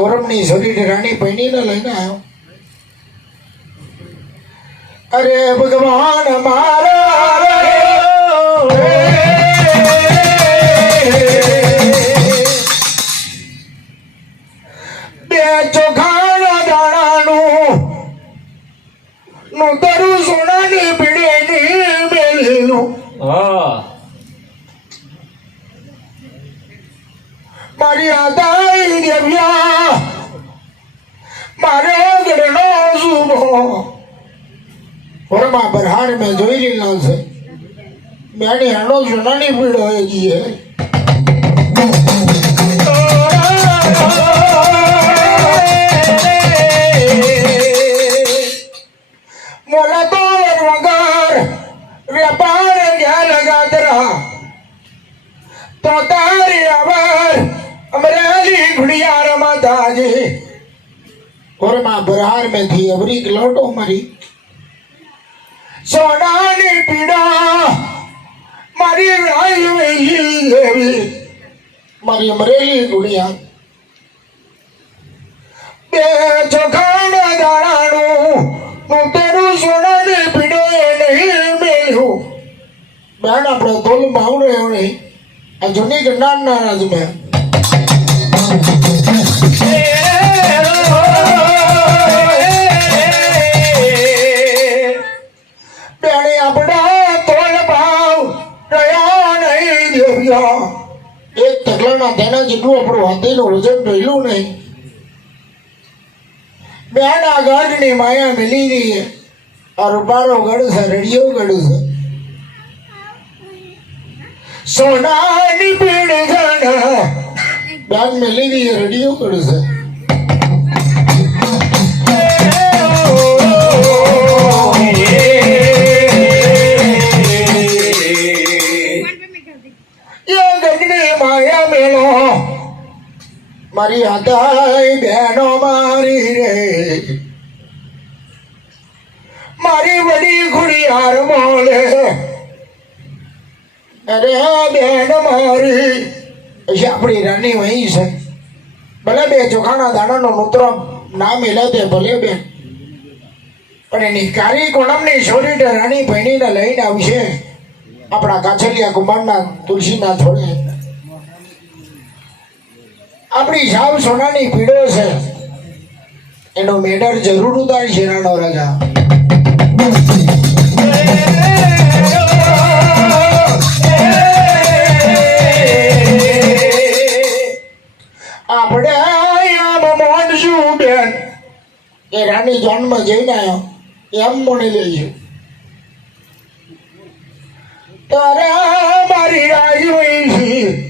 કોરમની છોરી રાણી પૈણીને લઈને આવ્યો. અરે ભગવાન મારા બે ચોખાના દાણાનું, નું તરું સોનાની પીડીની મેલેલું હા. મારી આદાઈ દેવ્યા મારે ગળનો શુભો ઓરમાં બરહાડ મેં જોઈ લીધા છે. મેણી હાડો સોનાની પીડો એ ગઈ અમરેલી ઘુડિયાર માતાજી ઓરમાં બરહાર મેં થી અવરી લોટો મરી. સોનાની પીડા મારી રાય વેલી એવી મારી અમરેલી ગુડિયા બે ચોખાના દાણાનું હું તેરું સોનાને પીડો નહીં મેલ્યું. બેન, આપણે ધોલ માવડે એવડે આ જૂની રાજ ના એક તેના જેટલું આપણું હાથીનું વજન રહેલું નહીં બેન ગાઢની માયા મિલી ગઈ આ રૂપારો ગઢ છે રેડિયો ગઢ છે સોનાની પીડ ગણ બેન મિલી ગઈ રેડિયો ગઢ છે મારી આદાય બહેનો મારી રે. મારી વડી ઘુડિયાર મોલે અરે બેન મારી. પછી આપણી રાની વહી છે. ભલે બે ચોખાના દાણાનો નૂત્ર નામ એલે તે ભલે બે પણ એની કારી કોણમની છોરી રાણી ભણીને લઈને આવશે. આપણા કાછલિયા કુમારના તુલસીના છોડે આપણી જામ સોનાની પીડો છે. એનો મેડર જરૂર ઉતારી છે નાનો રાજા આપણે મોનશું બેન. એ રાણી જન્મ જઈને આવ્યો એમ મોણી લઈએ તારા મારી રાજવઈ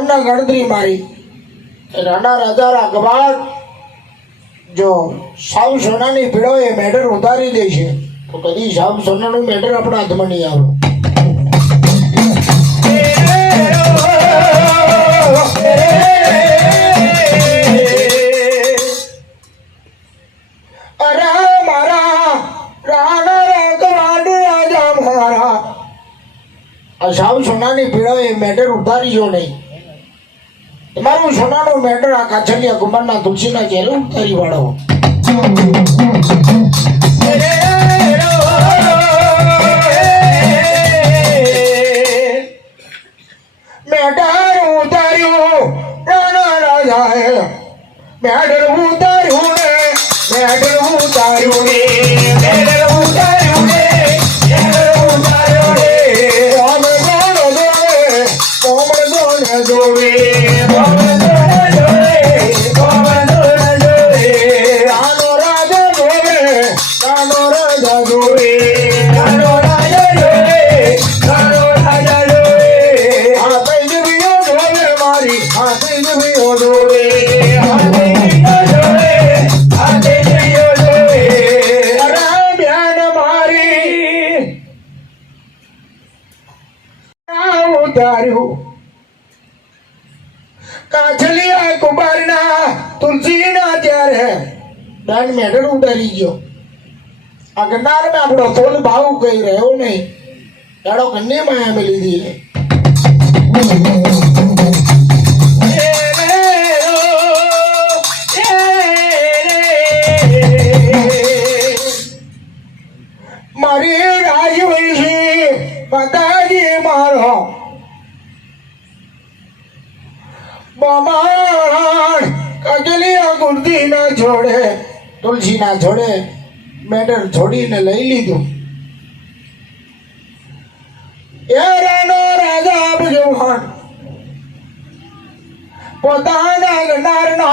મનના ગણતરી મારી. રાણા રાજા રાઘવાડ જો સાવ સોનાની પીળો એ મેડર ઉતારી દે છે. તો કદી સાવ સોનાનું મેડર આપણા હાથમાં નહીં આવે. સાવ સોનાની પીળો એ મેટર ઉતારીજો નહીં. તમારું સોનાનું મેટર આ કાછલિયા કુંભારના તુલસીના ચહેરે ઉતારી વાળો. ગણ ઉતારી ગયો. આ ગન્નાર આપણો તોલ ભાવ કઈ રહ્યો નહીં. એડો કન્ને માયા મેલી દી મારી માતાજી મારો. બમાણ, કજલિયા ગુરદી ના જોડે તુલસી ના જોડે મેડલ છોડીને લઈ લીધું. એ રાનો રાજા ભગવાન પોતાના ગનારનો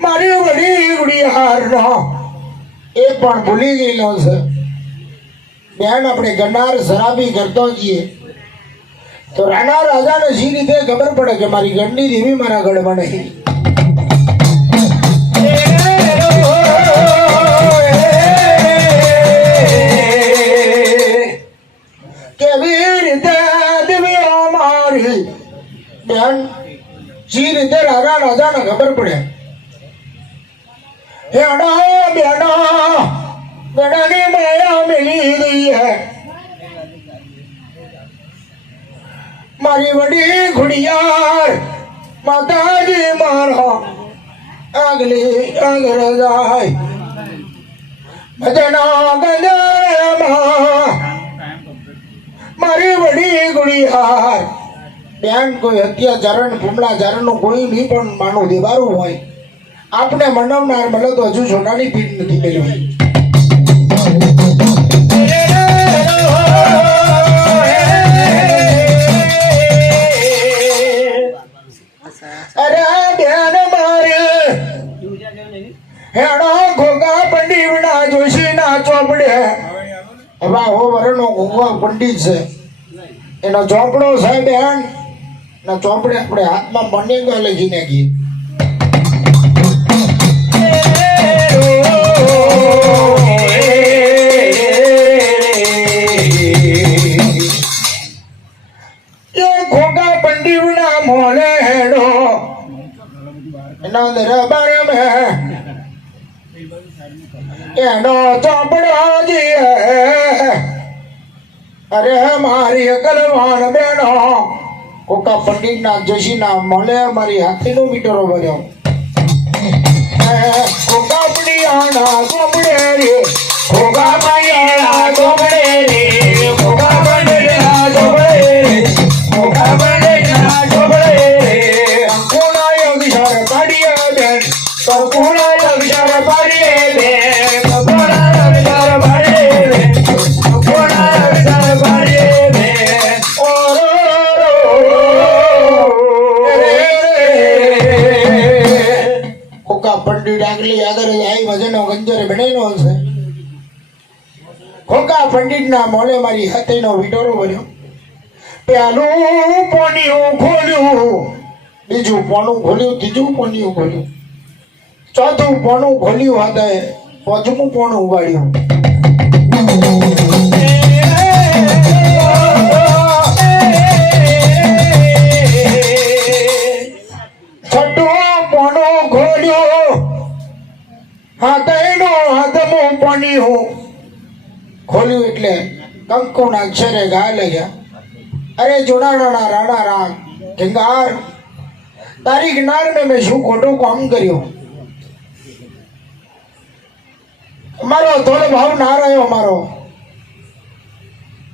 મારી વડી ગુડિયારનો એ પણ ભૂલી ગયેલો છે. બેન, આપણે ગનાર શરાબી કરતો છીએ તો રાણા રાજાને સી રીતે ખબર પડે કે મારી ગણની દેવી મારા ગઢમાં નહીં? ખબર પડે? હેડો બેડો બેડાની માયા મિલી ગઈ હે. મારી વડી ઘુડિયાર, માતાજી મારો આગલી આગળ જાય. ભજના ગંજામાં મારી વડી ઘુડિયાર બેન, કોઈ અત્યાચારણ ભૂમલાચારણનું કોઈ નહીં, પણ માનું દેવારું હોય. આપણે મનાવનાર મળે તો હજુ સોનાની પીઠ નથી મેળવી. હેડો ઘોગા પંડીવડા જોશીના ચોપડે. હવે હો વરનો પંડિત છે. એનો ચોપડો છે, બેન. ના, ચોપડે આપણે હાથમાં બંને પંડીવડા મોલે હેડો. એના ચોપડો જી અરે મારી કલવાન બેનો. કોકા પંડિત ના જોશી ના મોલે મારી હાથી નો મીટરો ભર્યો કોકા ખોકા પંડિત ના મોલે મારી હાથેનો વિટોરો બન્યો પેલું પોનિયું ખોલ્યું, બીજું પોનું ખોલ્યું, ત્રીજું પોનિયું ખોલ્યું. ચોથું પોનું ખોલ્યું હાથે, પાંચમું પોનું ઉગાડ્યું. ખોલ્યું. હાથેનો હાથમું પોનિયું ખોલ્યું એટલે કંકુના અક્ષરે ગા લાગ્યા અરે જોડાણાના રાણા રામ ઢીંગાર તારી ગિનાર ને મેં શું ખોટું કામ કર્યું? અમારો થોડો ભાવ ના રહ્યો મારો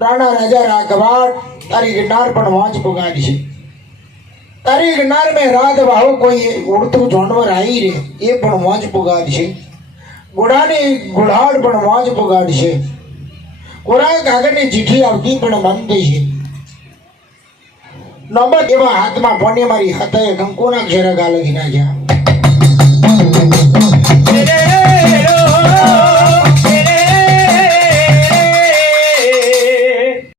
રાણા રાજા રાઘવાટ તારી ગિરનાર પણ વાંચ પુગાડી છે તારી ગિનાર મેં રાત ભાવ કોઈ ઉડતું જાનવર આવી રે, એ પણ મોજ છે ઘોડાની ઘોડાડ પણ મોજ પુગાડશે. કોરા કાગળની ચીઠી આવતી પણ બંધ છે. નોબત એવા હાથમાં પોને મારી હાથે કંકુના અક્ષરે ગાલગી નાખ્યા.